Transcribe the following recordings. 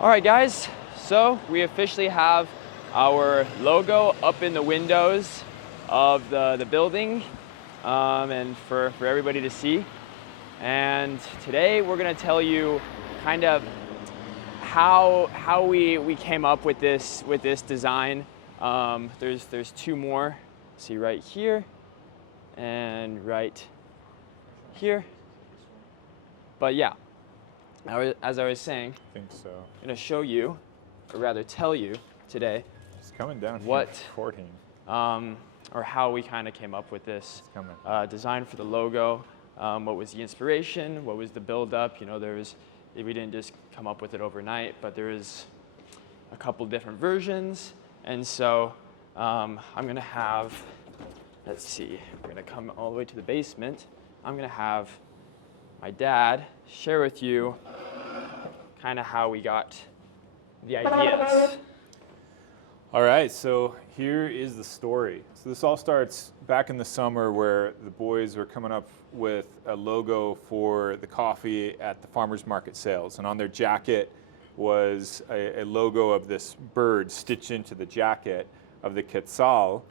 All right, guys, so we officially have our logo up in the windows of the building and for everybody to see. And today we're gonna tell you kind of how we came up with this design. There's two more, see right here and right here. But yeah, as I was saying, I think so. I'm gonna show you, or rather tell you today, It's coming down what recording. or how we kind of came up with this It's coming. design for the logo. What was the inspiration? What was the build-up? You know, we didn't just come up with it overnight, but there is a couple different versions. And so I'm gonna have, let's see, we're gonna come all the way to the basement. I'm gonna have my dad share with you kind of how we got the ideas. All right, so here is the story. So this all starts back in the summer where the boys were coming up with a logo for the coffee at the farmers market sales. And on their jacket was a logo of this bird stitched into the jacket of the quetzal,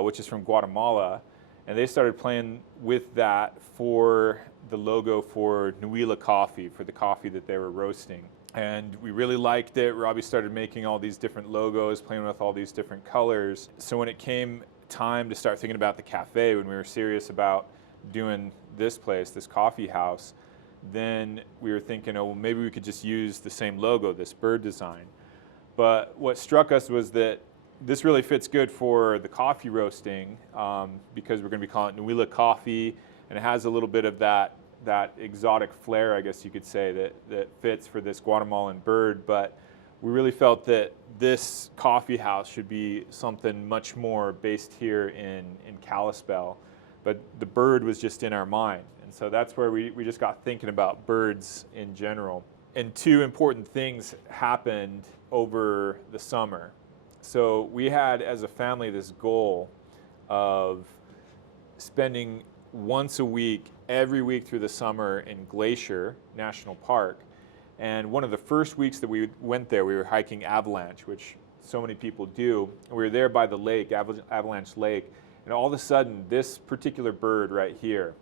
which is from Guatemala. And they started playing with that for the logo for Nuila coffee, for the coffee that they were roasting. And we really liked it. Robbie started making all these different logos, playing with all these different colors. So when it came time to start thinking about the cafe, when we were serious about doing this place, this coffee house, then we were thinking, oh, well, maybe we could just use the same logo, this bird design. But what struck us was that this really fits good for the coffee roasting because we're going to be calling it Nuila coffee, and it has a little bit of that exotic flair, I guess you could say, that fits for this Guatemalan bird. But we really felt that this coffee house should be something much more based here in Kalispell. But the bird was just in our mind. And so that's where we just got thinking about birds in general. And two important things happened over the summer. So we had, as a family, this goal of spending once a week, every week through the summer in Glacier National Park. And one of the first weeks that we went there, we were hiking Avalanche, which so many people do. And we were there by the lake, Avalanche Lake, and all of a sudden, this particular bird right here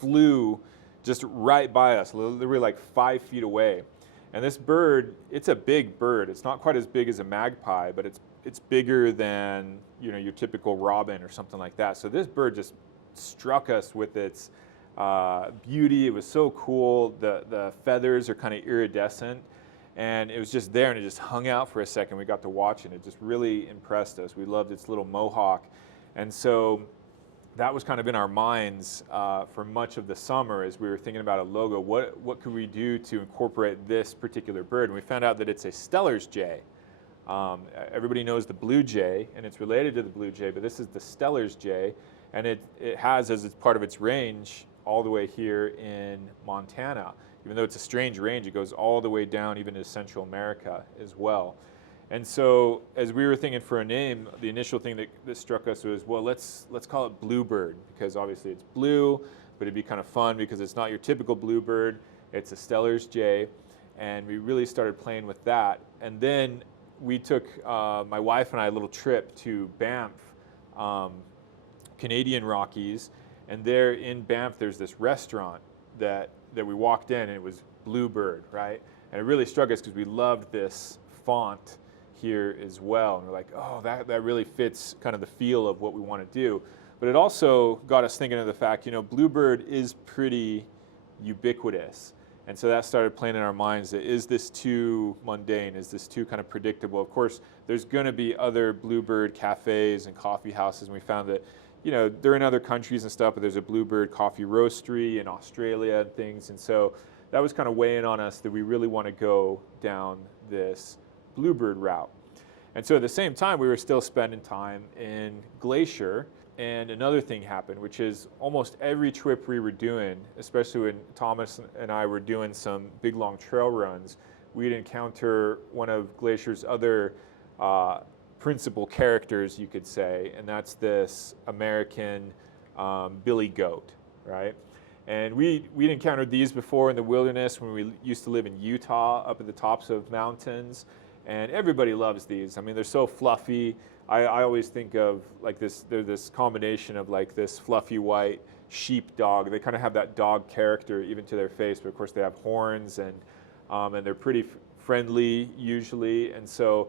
flew just right by us, literally like 5 feet away. And this bird, it's a big bird. It's not quite as big as a magpie, but it's bigger than, you know, your typical robin or something like that. So this bird just struck us with its beauty. It was so cool. The feathers are kind of iridescent, and it was just there, and it just hung out for a second. We got to watch it. It just really impressed us. We loved its little mohawk, and so that was kind of in our minds for much of the summer as we were thinking about a logo. What could we do to incorporate this particular bird? And we found out that it's a Steller's jay. Everybody knows the blue jay, and it's related to the blue jay, but this is the Steller's jay. And it has, as it's part of its range, all the way here in Montana. Even though it's a strange range, it goes all the way down even to Central America as well. And so as we were thinking for a name, the initial thing that struck us was, well, let's call it Bluebird, because obviously it's blue, but it'd be kind of fun because it's not your typical bluebird, it's a Steller's jay. And we really started playing with that. And then we took my wife and I a little trip to Banff, Canadian Rockies, and there in Banff there's this restaurant that we walked in, and it was Bluebird, right? And it really struck us because we loved this font here as well, and we're like, oh, that really fits kind of the feel of what we want to do. But it also got us thinking of the fact, you know, Bluebird is pretty ubiquitous, and so that started playing in our minds that, is this too mundane? Is this too kind of predictable? Of course, there's going to be other Bluebird cafes and coffee houses, and we found that, you know, they're in other countries and stuff, but there's a Bluebird coffee roastery in Australia and things. And so that was kind of weighing on us that we really want to go down this Bluebird route. And so at the same time, we were still spending time in Glacier. And another thing happened, which is almost every trip we were doing, especially when Thomas and I were doing some big long trail runs, we'd encounter one of Glacier's other principal characters, you could say, and that's this American billy goat, right? And we'd encountered these before in the wilderness when we used to live in Utah, up at the tops of mountains. And everybody loves these. I mean, they're so fluffy. I always think of like this, they're this combination of like this fluffy white sheep dog. They kind of have that dog character even to their face, but of course they have horns, and they're pretty friendly usually. And so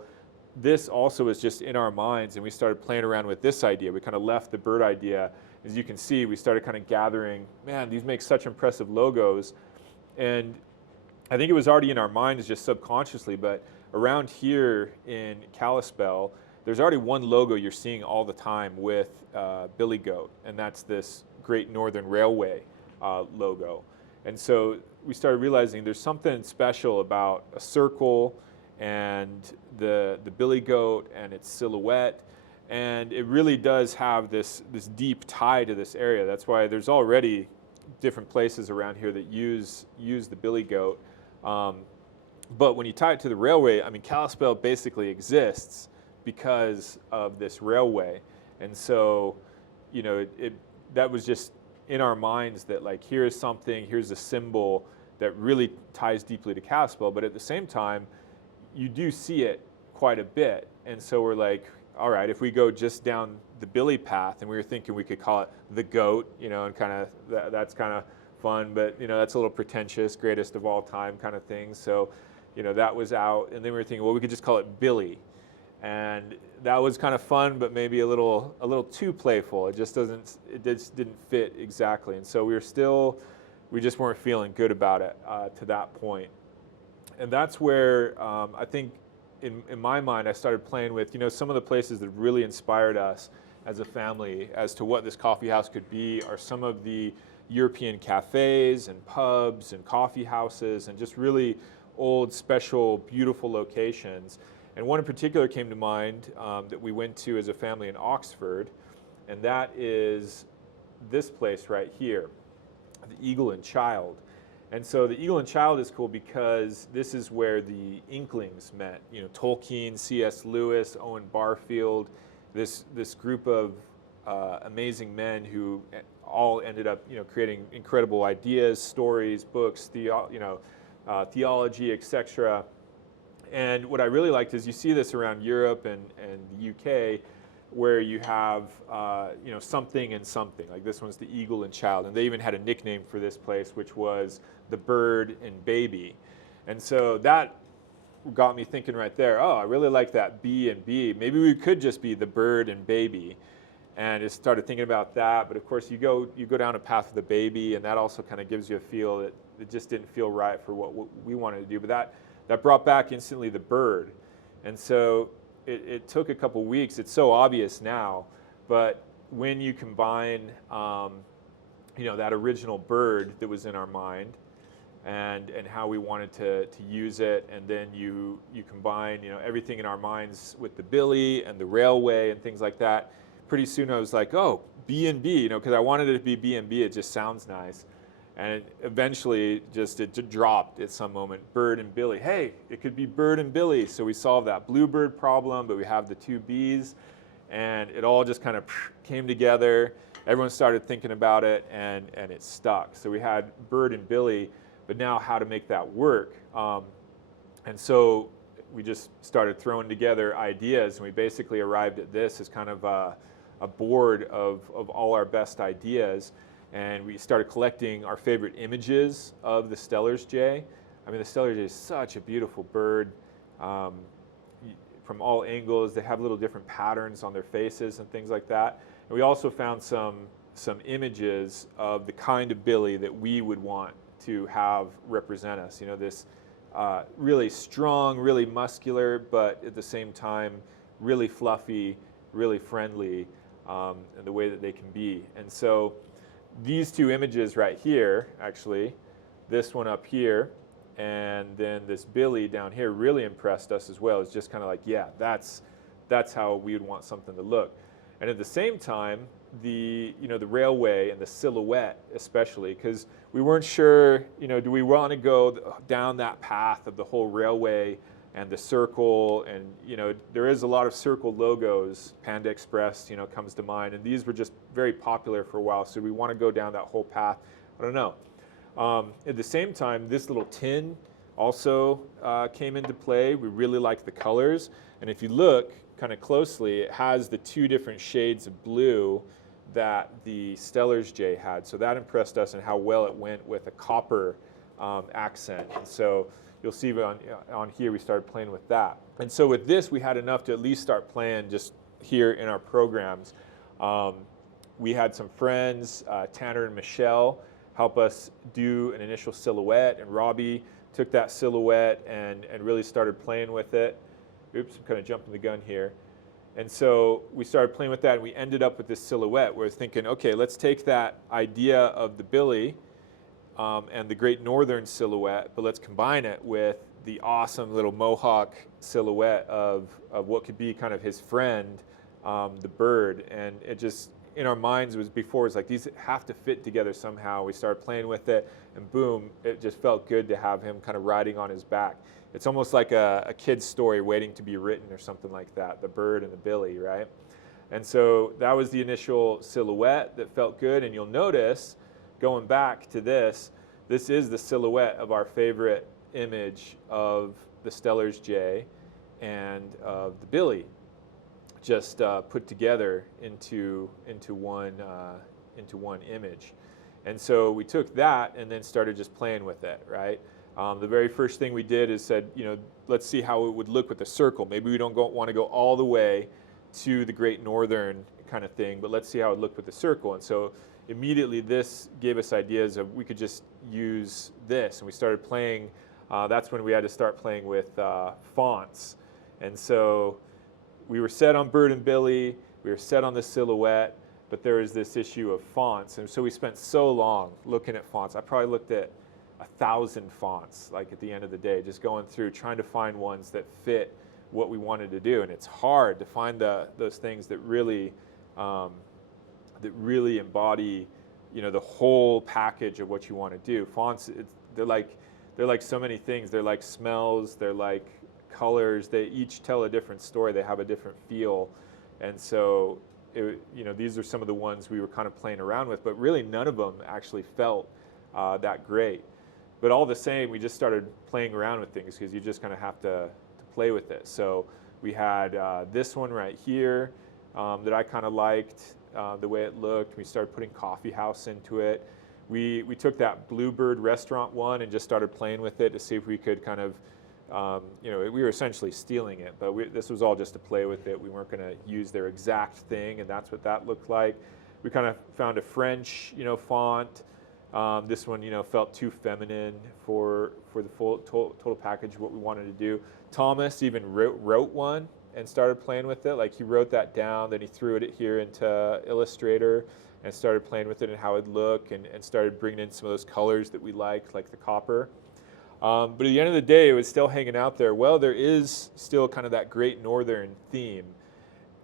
this also is just in our minds, and we started playing around with this idea. We kind of left the bird idea. As you can see, we started kind of gathering, man, these make such impressive logos. And I think it was already in our minds just subconsciously, but around here in Kalispell, there's already one logo you're seeing all the time with Billy Goat, and that's this Great Northern Railway logo. And so we started realizing there's something special about a circle and the Billy Goat and its silhouette. And it really does have this deep tie to this area. That's why there's already different places around here that use the Billy Goat. But when you tie it to the railway, I mean, Kalispell basically exists because of this railway. And so, you know, that was just in our minds that like, here's something, here's a symbol that really ties deeply to Kalispell. But at the same time, you do see it quite a bit. And so we're like, all right, if we go just down the Billy path, and we were thinking we could call it the Goat, you know, and kind of that's kind of fun, but you know, that's a little pretentious, greatest of all time kind of thing. So, you know, that was out, and then we were thinking, well, we could just call it Billy, and that was kind of fun, but maybe a little too playful. It just didn't fit exactly, and so we just weren't feeling good about it to that point, and that's where I think. In my mind, I started playing with, you know, some of the places that really inspired us as a family as to what this coffee house could be are some of the European cafes and pubs and coffee houses and just really old, special, beautiful locations. And one in particular came to mind that we went to as a family in Oxford, and that is this place right here, the Eagle and Child. And so the Eagle and Child is cool because this is where the Inklings met. You know, Tolkien, C.S. Lewis, Owen Barfield, this group of amazing men who all ended up, you know, creating incredible ideas, stories, books, theology, etc. And what I really liked is you see this around Europe and the UK, where you have you know, something and something. Like this one's the Eagle and Child, and they even had a nickname for this place, which was the Bird and Baby. And so that got me thinking right there, oh, I really like that B and B. Maybe we could just be the Bird and Baby. And I started thinking about that, but of course you go down a path of the baby, and that also kind of gives you a feel that it just didn't feel right for what we wanted to do. But that brought back instantly the bird. And so it took a couple weeks. It's so obvious now, but when you combine you know, that original bird that was in our mind and how we wanted to use it, and then you combine, you know, everything in our minds with the Billy and the railway and things like that, pretty soon I was like, oh, B&B, you know, because I wanted it to be B&B, it just sounds nice. And eventually it dropped at some moment, Bird and Billy. Hey, it could be Bird and Billy. So we solved that bluebird problem, but we have the two Bs, and it all just kind of came together. Everyone started thinking about it, and it stuck. So we had Bird and Billy, but now how to make that work. And so we just started throwing together ideas, and we basically arrived at this as kind of a board of all our best ideas. And we started collecting our favorite images of the Steller's jay. I mean, the Steller's jay is such a beautiful bird from all angles. They have little different patterns on their faces and things like that. And we also found some images of the kind of Billy that we would want to have represent us. You know, this really strong, really muscular, but at the same time, really fluffy, really friendly, in the way that they can be. And so these two images right here, actually, this one up here, and then this Billy down here really impressed us as well. It's just kind of like, yeah, that's how we would want something to look. And at the same time, the railway and the silhouette especially, because we weren't sure, you know, do we want to go down that path of the whole railway and the circle, and you know, there is a lot of circle logos. Panda Express, you know, comes to mind, and these were just very popular for a while. So we want to go down that whole path I don't know. At the same time, this little tin also came into play. We really liked the colors. And if you look kind of closely, it has the two different shades of blue that the Stellar's J had. So that impressed us and how well it went with a copper accent. And so you'll see on here we started playing with that. And so with this, we had enough to at least start playing just here in our programs. We had some friends, Tanner and Michelle, help us do an initial silhouette, and Robbie took that silhouette and really started playing with it. Oops, I'm kind of jumping the gun here. And so we started playing with that, and we ended up with this silhouette. We're thinking, okay, let's take that idea of the Billy and the Great Northern silhouette, but let's combine it with the awesome little Mohawk silhouette of what could be kind of his friend, the bird. And it just, in our minds, was before, it's like these have to fit together somehow. We started playing with it, and boom, it just felt good to have him kind of riding on his back. It's almost like a kid's story waiting to be written or something like that, the bird and the Billy, right? And so that was the initial silhouette that felt good. And you'll notice, going back to this is the silhouette of our favorite image of the Stellar's J and of the Billy, just put together into one image. And so we took that and then started just playing with it, right? The very first thing we did is said, let's see how it would look with the circle. Maybe we don't want to go all the way to the Great Northern kind of thing, but let's see how it looked with the circle. And so immediately this gave us ideas of we could just use this, and we started playing. That's when we had to start playing with fonts. And so we were set on Bird and Billy, we were set on the silhouette, but there was this issue of fonts. And so we spent so long looking at fonts. I probably looked at 1,000 fonts, like at the end of the day, just going through trying to find ones that fit what we wanted to do. And it's hard to find those things that really embody, the whole package of what you want to do. Fonts, they're like so many things. They're like smells. They're like colors. They each tell a different story. They have a different feel. And so, these are some of the ones we were kind of playing around with, but really none of them actually felt that great. But all the same, we just started playing around with things because you just kind of have to play with it. So we had this one right here that I kind of liked the way it looked. We started putting coffee house into it. We took that Bluebird restaurant one and just started playing with it to see if we could kind of, we were essentially stealing it, but this was all just to play with it. We weren't going to use their exact thing, and that's what that looked like. We kind of found a French, font. This one, felt too feminine for the full total package of what we wanted to do. Thomas even wrote one and started playing with it. Like, he wrote that down, then he threw it here into Illustrator and started playing with it and how it'd look, and started bringing in some of those colors that we liked, like the copper. But at the end of the day, it was still hanging out there. Well, there is still kind of that Great Northern theme,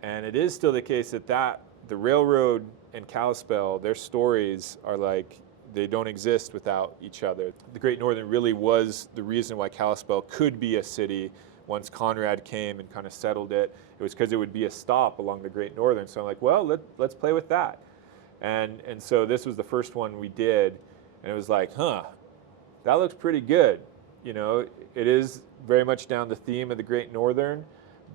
and it is still the case that the railroad and Kalispell, their stories are like, they don't exist without each other. The Great Northern really was the reason why Kalispell could be a city once Conrad came and kind of settled it. It was because it would be a stop along the Great Northern. So I'm like, well, let's play with that. And so this was the first one we did, and it was like, that looks pretty good. It is very much down the theme of the Great Northern,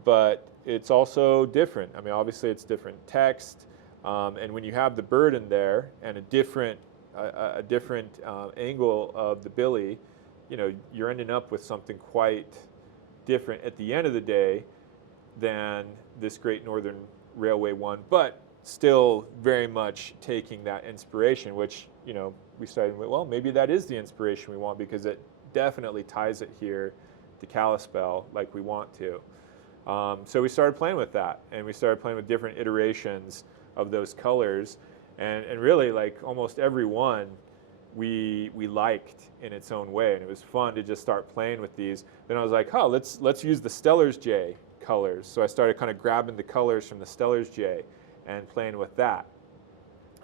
but it's also different. I mean, obviously it's different text, and when you have the bird in there and a different angle of the Billy, you're ending up with something quite different at the end of the day than this Great Northern Railway one, but still very much taking that inspiration, which, we started with, well, maybe that is the inspiration we want, because it definitely ties it here to Kalispell like we want to. So we started playing with that, and we started playing with different iterations of those colors. And really, like, almost every one we liked in its own way, and it was fun to just start playing with these. Then I was like, let's use the Stellar's J colors. So I started kind of grabbing the colors from the Stellar's J and playing with that,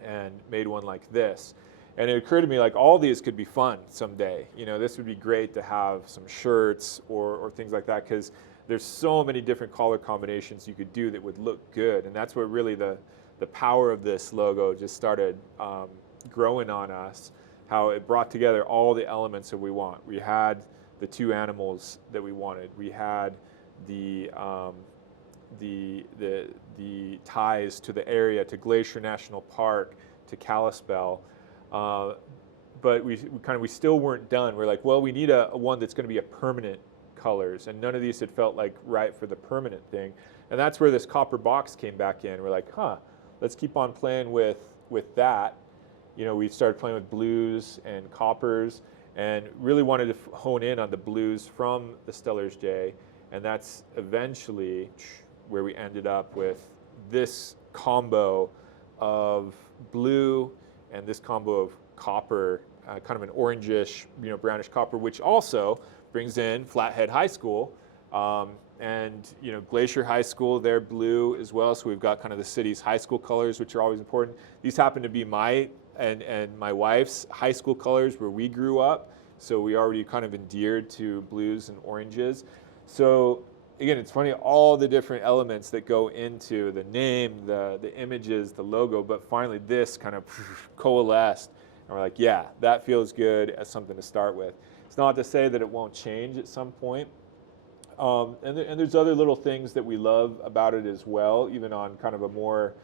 and made one like this. And it occurred to me, like, all these could be fun someday. This would be great to have some shirts or things like that, because there's so many different color combinations you could do that would look good. And that's what really the power of this logo just started growing on us. how it brought together all the elements that we want. We had the two animals that we wanted. We had the ties to the area, to Glacier National Park, to Kalispell. But we still weren't done. We're like, well, we need a one that's going to be a permanent colors, and none of these had felt like right for the permanent thing. And that's where this copper box came back in. We're like, let's keep on playing with that. You know, we started playing with blues and coppers, and really wanted to hone in on the blues from the Stellar's Jay, and that's eventually where we ended up with this combo of blue and this combo of copper, kind of an orangish, brownish copper, which also brings in Flathead High School, and Glacier High School, they're blue as well. So we've got kind of the city's high school colors, which are always important. These happen to be my and my wife's high school colors where we grew up. So we already kind of endeared to blues and oranges. So again, it's funny, all the different elements that go into the name, the images, the logo, but finally this kind of coalesced. And we're like, yeah, that feels good as something to start with. It's not to say that it won't change at some point. And there's other little things that we love about it as well, even on kind of a more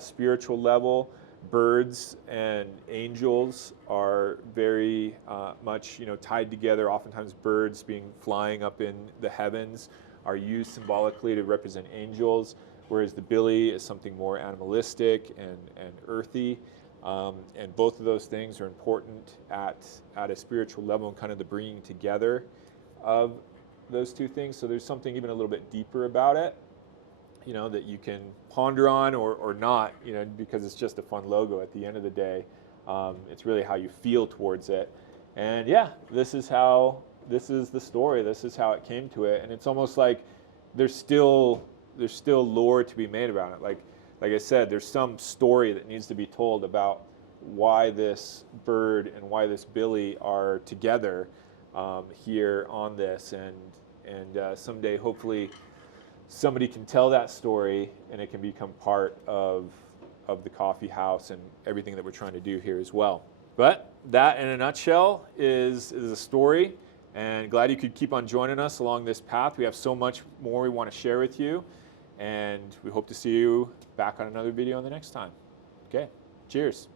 spiritual level. Birds and angels are very much tied together. Oftentimes birds flying up in the heavens are used symbolically to represent angels, whereas the billy is something more animalistic and earthy. And both of those things are important at a spiritual level, and kind of the bringing together of those two things. So there's something even a little bit deeper about it, that you can ponder on or not, because it's just a fun logo at the end of the day. It's really how you feel towards it. And yeah, this is the story. This is how it came to it. And it's almost like there's still lore to be made about it. Like I said, there's some story that needs to be told about why this bird and why this billy are together here on this. And someday, hopefully, somebody can tell that story, and it can become part of the coffee house and everything that we're trying to do here as well. But that, in a nutshell, is a story. And glad you could keep on joining us along this path. We have so much more we want to share with you. And we hope to see you back on another video on the next time. Okay, cheers.